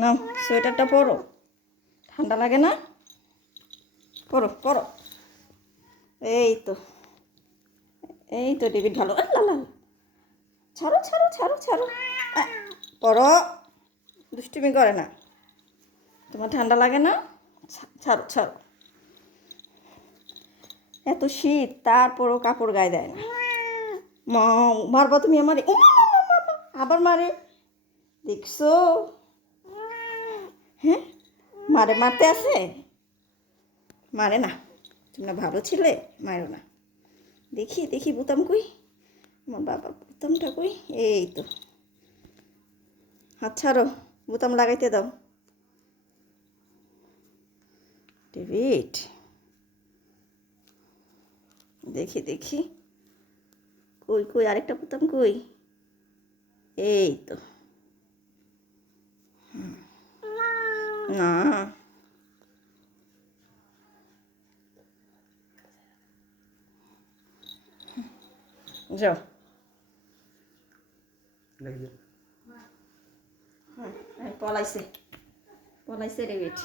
নাও সোয়েটারটা পরো, ঠান্ডা লাগে না? পরো পরো। এই তো এই তো ডেভিড ভালো। লাল ছাড়ো ছাড়ো ছাড়ো ছাড়ো। পরো, দুষ্টুমি করে না। তোমার ঠান্ডা লাগে না? ছাড়ো ছাড়ো। এত শীত তারপরও কাপড় গায়ে দেয় না। মারবা তুমি আমারে? আবার মারে, দেখছো? হ্যাঁ, মারে, মারতে আছে, মারে না। তোমরা ভালো ছিলে, মারো না। দেখি দেখি বোতাম কই, আমার বাবার বোতামটা কই? এই তো, হাত ছাড়ো, বোতাম লাগাইতে দাও। ডেভিড, দেখি দেখি, কই কই আরেকটা বোতাম কই? এই তো, না যাও। হ্যাঁ পলাইছে, পলাইছে ডেভিড।